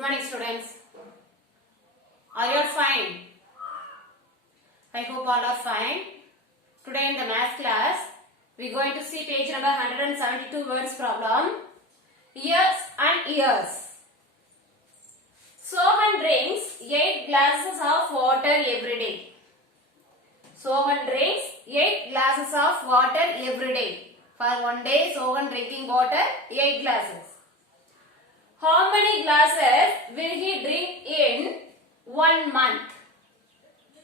Good morning, students. Are you fine? I hope all are fine. Today in the math class, we are going to see page number 172 words problem. Years and years. Sohan drinks 8 glasses of water every day. Sohan drinks 8 glasses of water every day. For one day, Sohan drinking water 8 glasses. How many glasses will he drink in 1 month?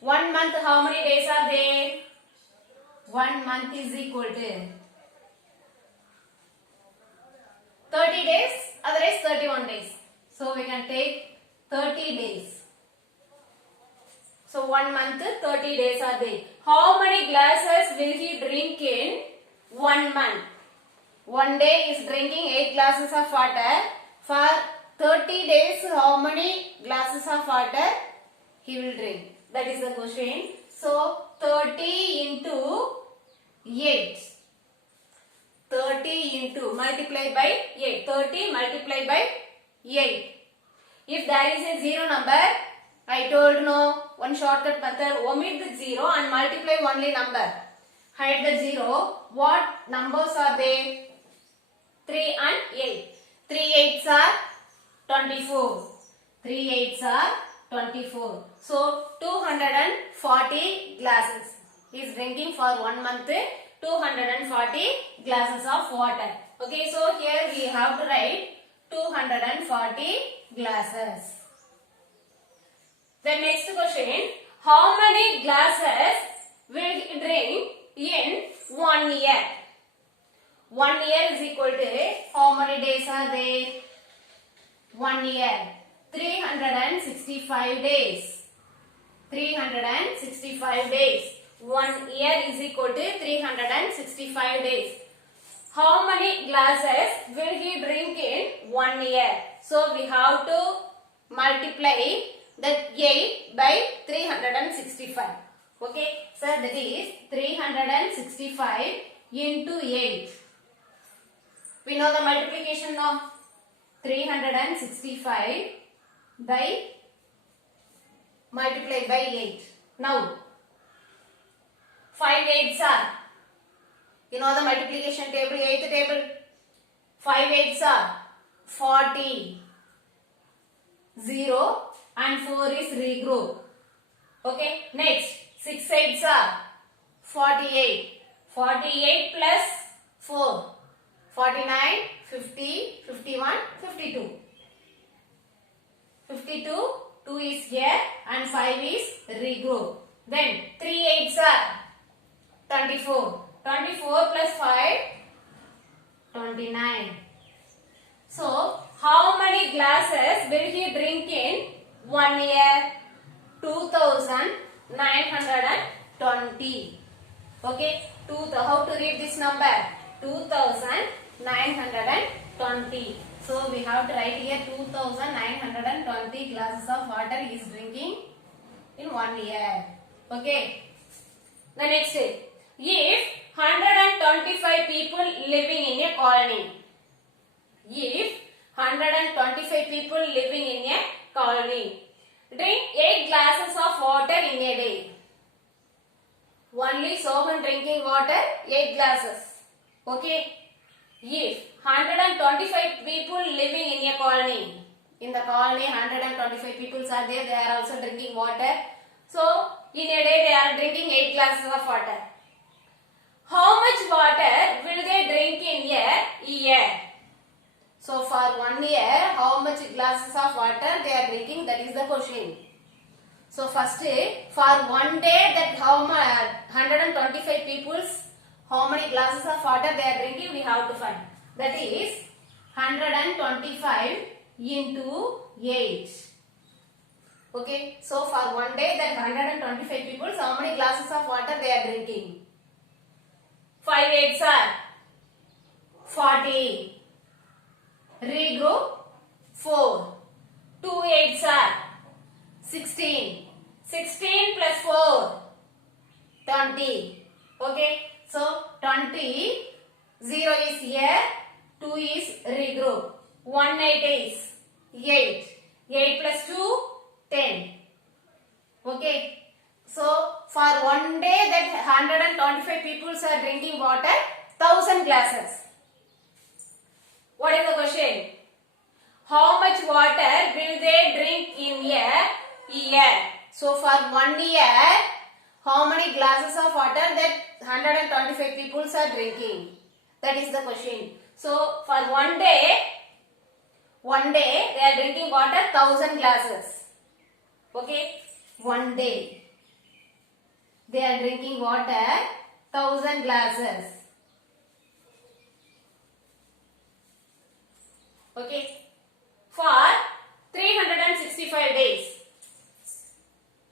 1 month, how many days are there? 1 month is equal to 30 days, otherwise 31 days. So we can take 30 days. So 1 month, 30 days are there. How many glasses will he drink in 1 month? One day is drinking 8 glasses of water. For 30 days, how many glasses of water he will drink? That is the question. So 30 into 8. 30 into multiply by 8. 30 multiply by 8. If there is a zero number, I told no, one shortcut method, omit the zero and multiply only number. Hide the zero. What numbers are there? 3 and 8. 3 8s are 24. 3 8s are 24. So 240 glasses. He is drinking for 1 month 240 glasses of water. Okay, so here we have to write 240 glasses. The next question, how many glasses will he drink in 1 year? 1 year is equal to how many days are there? 1 year. 365 days. 365 days. 1 year is equal to 365 days. How many glasses will he drink in 1 year? So we have to multiply that 8 by 365. Okay, so that is 365 into 8. We know the multiplication now. 365 by multiplied by 8. Now 5 8s are, you know the multiplication table, 8th table. 5 8s are 40. 0 and 4 is regroup. Okay, next 6 8s are 48. 48 plus 4. 49, 50, 51, 52. 52, 2 is here and 5 is regroup. Then 3 8s are 24. 24 plus 5, 29. So, how many glasses will he drink in 1 year? 2920. Okay, how to read this number? 2920. So we have to write here 2920 glasses of water he is drinking in 1 year. Okay. The next is, if 125 people living in a colony. If 125 people living in a colony drink 8 glasses of water in a day. Only Sohan drinking water 8 glasses. Okay. If 125 people living in a colony, in the colony 125 people are there, they are also drinking water. So in a day they are drinking 8 glasses of water. How much water will they drink in a year? So for 1 year, how much glasses of water they are drinking? That is the question. So first, for 1 day, that how much 125 people's, how many glasses of water they are drinking, we have to find. That is 125 into 8. Okay. So for 1 day, that 125 people, how many glasses of water they are drinking? 5 8s are 40. Regroup 4. 2 8s are 16. 16 plus 4 20. Okay. So 20. 0 is here. 2 is regroup. 1 8 is 8. 8 plus 2, 10. Okay. So for one day that 125 people are drinking water, 1000 glasses. What is the question? How much water will they drink in a year? So for 1 year, how many glasses of water that 125 people are drinking? That is the question. So for one day they are drinking water 1000 glasses. Okay, one day they are drinking water 1000 glasses. Okay, for 365 days.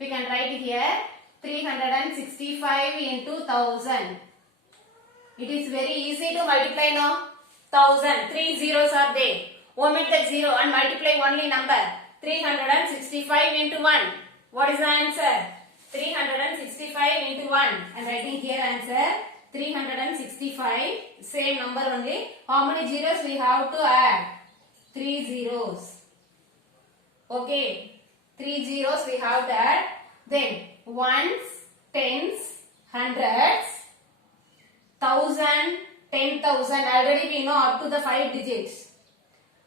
We can write it here 365 into 1000. It is very easy to multiply now. 1000, 3 zeros are there. Omit that 0 and multiply only number. 365 into 1. What is the answer? 365 into 1. I am writing here answer 365. Same number only. How many zeros we have to add? 3 zeros. Okay. 3 zeros we have to add. Then ones, tens, hundreds, 1000, 10,000. Already we know up to the 5 digits.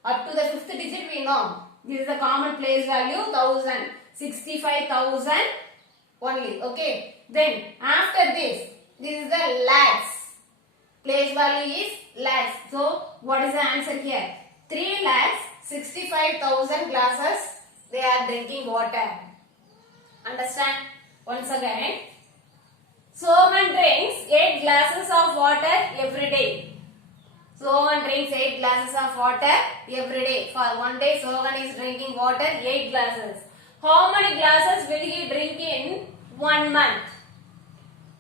Up to the 5th digit we know. This is the common place value 1000. 65,000 only. Okay. Then after this is the lakhs. Place value is lakhs. So what is the answer here? 3,65,000 glasses they are drinking water. Understand? Once again. Sohan drinks 8 glasses of water every day. Sohan drinks 8 glasses of water every day. For one day, Sohan is drinking water 8 glasses. How many glasses will he drink in 1 month?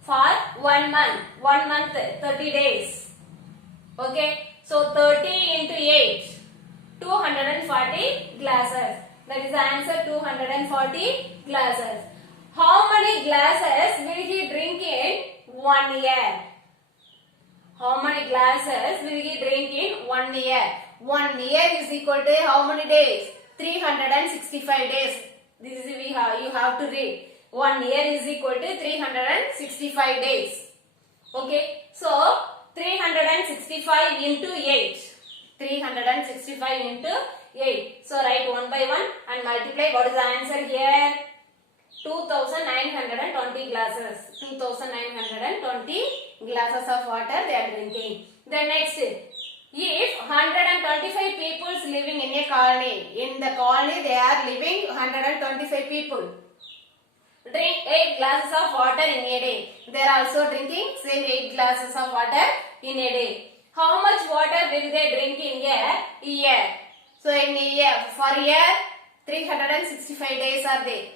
For 1 month. 1 month, 30 days. Okay. So 30 into 8. 240 glasses. That is the answer, 240 glasses. How many glasses will he drink in 1 year? How many glasses will he drink in 1 year? 1 year is equal to how many days? 365 days. This is you have to read. 1 year is equal to 365 days. Okay. So 365 into 8. 365 into 8. So write 1 by 1 and multiply. What is the answer here? 2,920 glasses. 2,920 glasses of water they are drinking. Then next, if 125 people living in a colony, in the colony they are living 125 people. Drink 8 glasses of water in a day. They are also drinking same 8 glasses of water in a day. How much water will they drink in a year? So in a year, for a year, 365 days are there.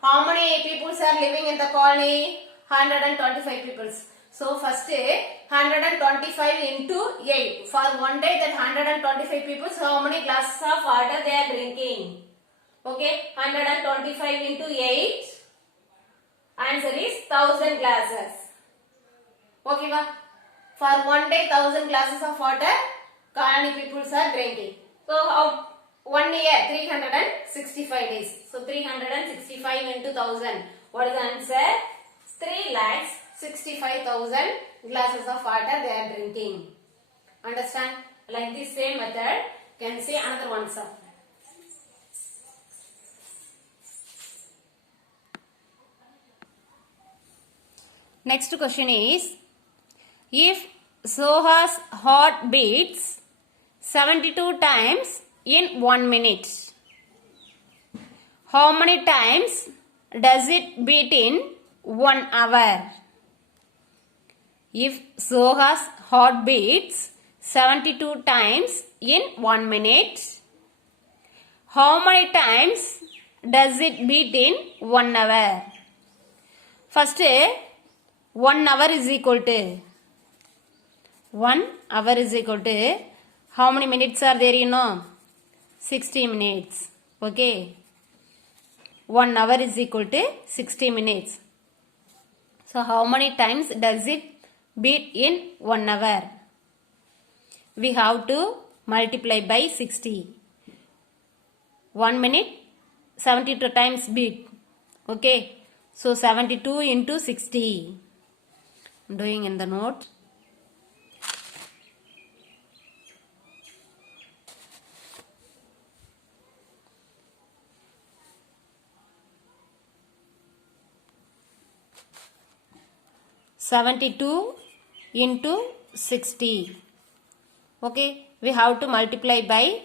How many people are living in the colony? 125 people. So first 125 into 8. For one day that 125 people, how many glasses of water they are drinking? Okay, 125 into 8. Answer is 1000 glasses. Okay, ma? For one day 1000 glasses of water colony people are drinking. So 1 year 365 days. So 365 into 1000. What is the answer? 3,65,000 glasses of water they are drinking. Understand? Like this same method, can say another one sum. Next question is, if Soha's heart beats 72 times in 1 minute, how many times does it beat in 1 hour? If Soha's heart beats 72 times in 1 minute, how many times does it beat in 1 hour? First, 1 hour is equal to 1 hour is equal to how many minutes are there, you know? 60 minutes. Okay. 1 hour is equal to 60 minutes. So how many times does it beat in 1 hour? We have to multiply by 60. 1 minute 72 times beat. Okay. So 72 into 60. I'm doing in the note. (72) into 60. Okay, we have to multiply by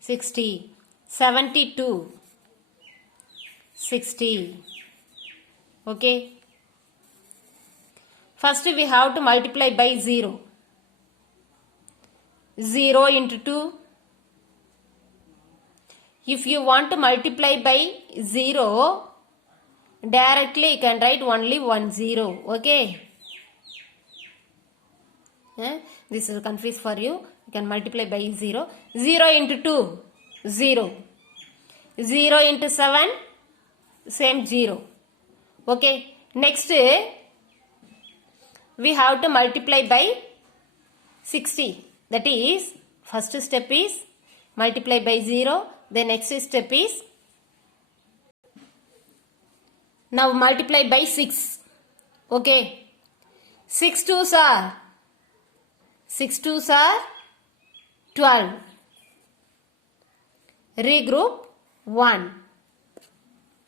60. 72, 60. Okay. First we have to multiply by 0. 0 into 2. If you want to multiply by 0, directly you can write only 1 0. Okay. This is confused for you. You can multiply by 0. 0 into 2, 0. 0 into 7, same 0. Okay. Next, we have to multiply by 60. That is, first step is multiply by 0. The next step is now multiply by 6. Okay. 6 2s are 12. Regroup 1.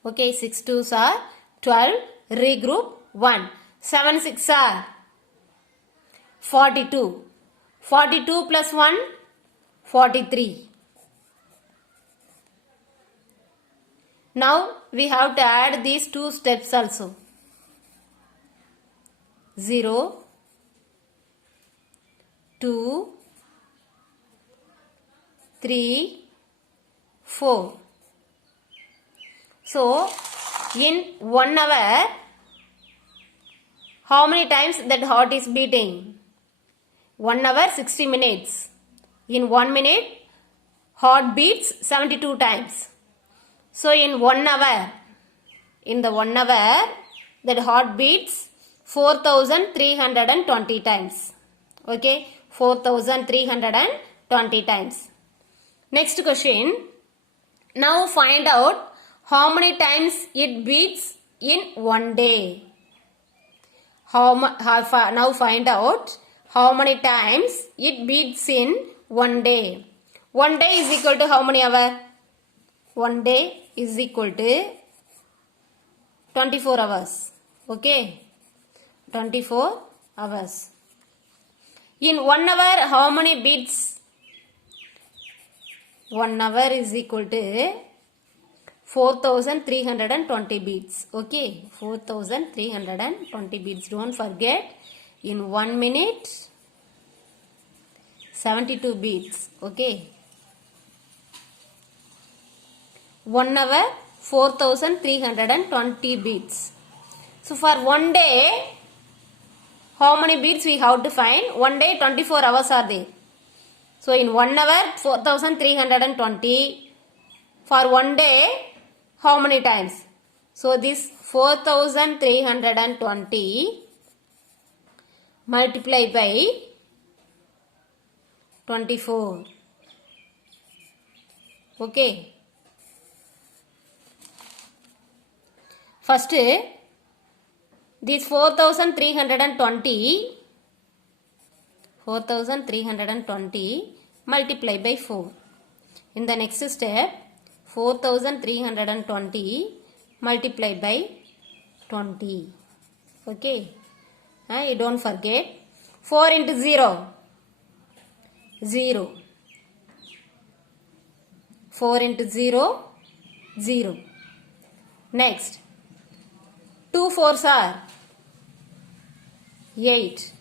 Okay, 6 2s are 12. Regroup 1. 7 6 are 42. 42 plus 1, 43. Now we have to add these two steps also. 0, 2, 3, 4. So, in 1 hour, how many times that heart is beating? 1 hour 60 minutes. In 1 minute, heart beats 72 times. So, in 1 hour, in the 1 hour, that heart beats 4,320 times. Okay, 4,320 times. Next question. Now find out how many times it beats in 1 day. Now find out how many times it beats in 1 day. 1 day is equal to how many hours? 1 day is equal to 24 hours. Okay, 24 hours. In 1 hour, how many beats? 1 hour is equal to 4,320 beats. Okay, 4,320 beats. Don't forget, in 1 minute, 72 beats. Okay. 1 hour, 4,320 beats. So, for 1 day, how many beats we have to find? 1 day, 24 hours are there. So, in 1 hour, 4,320. For 1 day, how many times? So, this 4,320 multiplied by 24. Okay. First, this 4,320 multiply by 4. In the next step, 4,320 multiply by 20. Okay. You don't forget. 4 into 0. 0. 4 into 0. 0. Next. 2 4s are 8.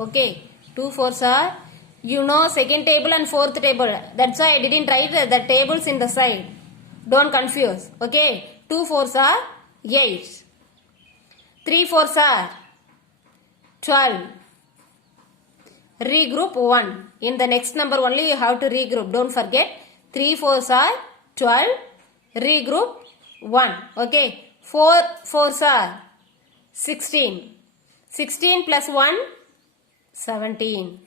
Okay. 2 4s are, you know, second table and fourth table. That's why I didn't write the tables in the side. Don't confuse. Okay. 2 4s are 8. 3 4s are 12. Regroup 1. In the next number only you have to regroup. Don't forget. 3 4s are 12. Regroup 1. Okay. 4 4s are 16. 16 plus 1, 17.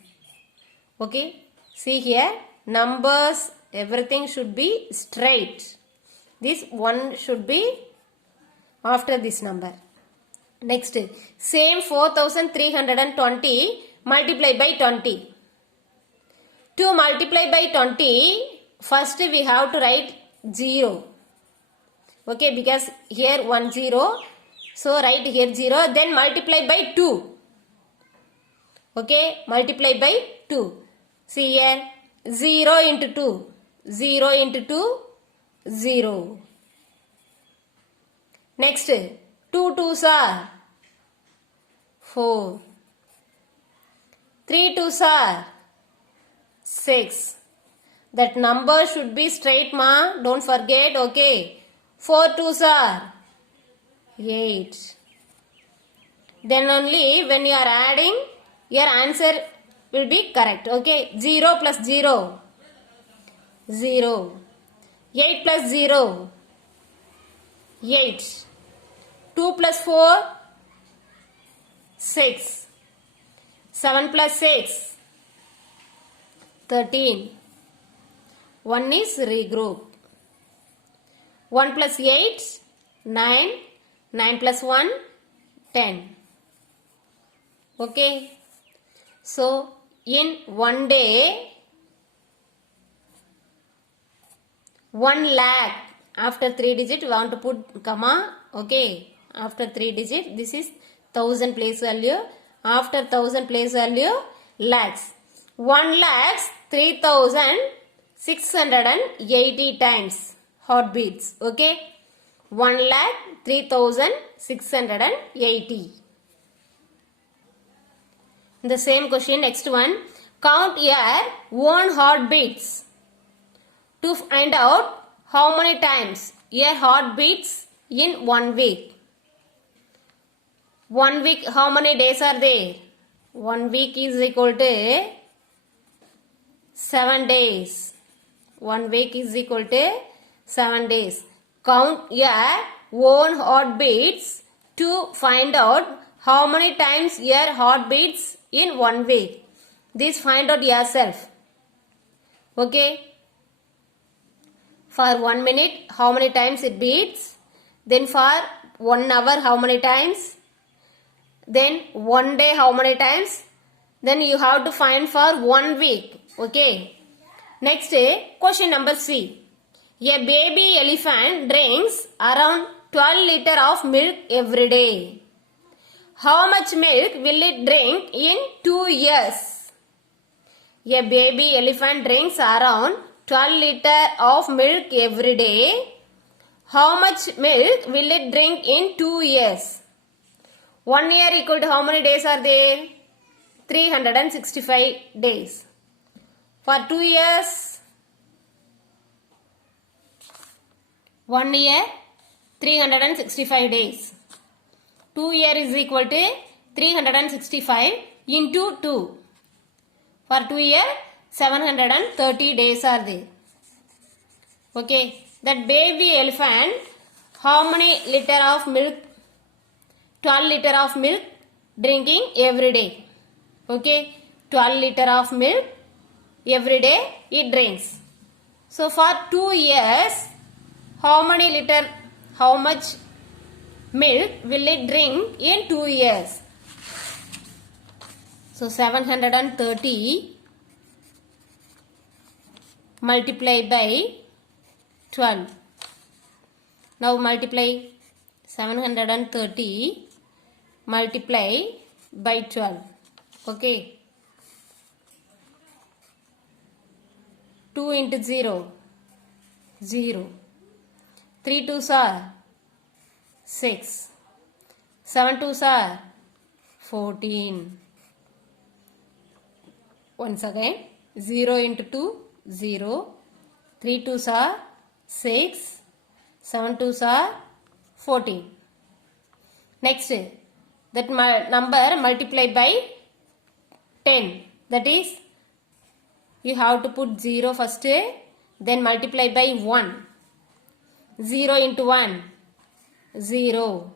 Okay. See here. Numbers, everything should be straight. This 1 should be after this number. Next, same 4320 multiply by 20. To multiply by 20, first we have to write 0. Okay, because here 1 0. So write here 0. Then multiply by 2. Okay, multiply by 2. See here, 0 into 2. 0 into 2, 0. Next, 2 2s are 4. 3 2s are 6. That number should be straight, ma. Don't forget, okay. 4 2s are 8. Then only when you are adding, your answer will be correct, okay. 0 plus 0, 0. 8 plus 0, 8. 2 plus 4, 6. 7 plus 6, 13. 1 is regroup. 1 plus 8, 9. 9 plus 1, 10. Okay. So, in one day, 1 lakh. After 3 digit, we want to put comma. Okay. After 3 digit, this is 1000 place value. After 1000 place value, lakhs. 1 lakhs 3680 times heartbeats. Okay. 1 lakh 3680. The same question, next one. Count your own heartbeats to find out how many times your heart beats in 1 week. 1 week, how many days are there? 1 week is equal to 7 days. 1 week is equal to 7 days. Count your own heartbeats to find out how many times your heart beats in 1 week. This find out yourself. Okay. For 1 minute, how many times it beats. Then for 1 hour, how many times. Then 1 day, how many times. Then you have to find for 1 week. Okay. Next, question number C. A baby elephant drinks around 12 liters of milk every day. How much milk will it drink in 2 years? A baby elephant drinks around 12 liters of milk every day. How much milk will it drink in 2 years? 1 year equal to how many days are there? 365 days. For 2 years, 1 year, 365 days. 2 year is equal to 365 into 2. For 2 year, 730 days are there. Okay. That baby elephant, how many liter of milk? 12 liter of milk drinking every day. Okay. 12 liter of milk every day it drinks. So for 2 years, how much milk will it drink in 2 years? So 730 multiply by 12. Now multiply 730 multiply by 12. Okay. 2 into 0, 0. 3 2s are 6. 7 2s are 14. Once again, 0 into 2, 0. 3 2s are 6. 7 2s are 14. Next, that number multiplied by 10. That is, you have to put 0 first, then multiply by 1. 0 into 1, 0.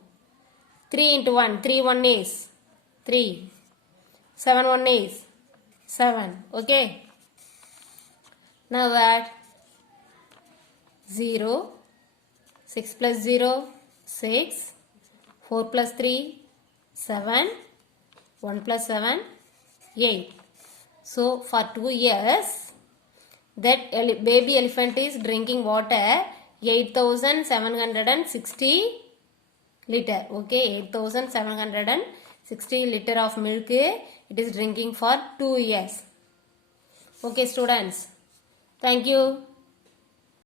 3 into 1, 3 1 is 3. 7 1 is 7. Okay. Now add 0, 6 plus 0, 6. 4 plus 3, 7. 1 plus 7, 8. So for 2 years, that baby elephant is drinking water 8760 liter. Okay, 8760 liter of milk it is drinking for 2 years. Okay students, thank you.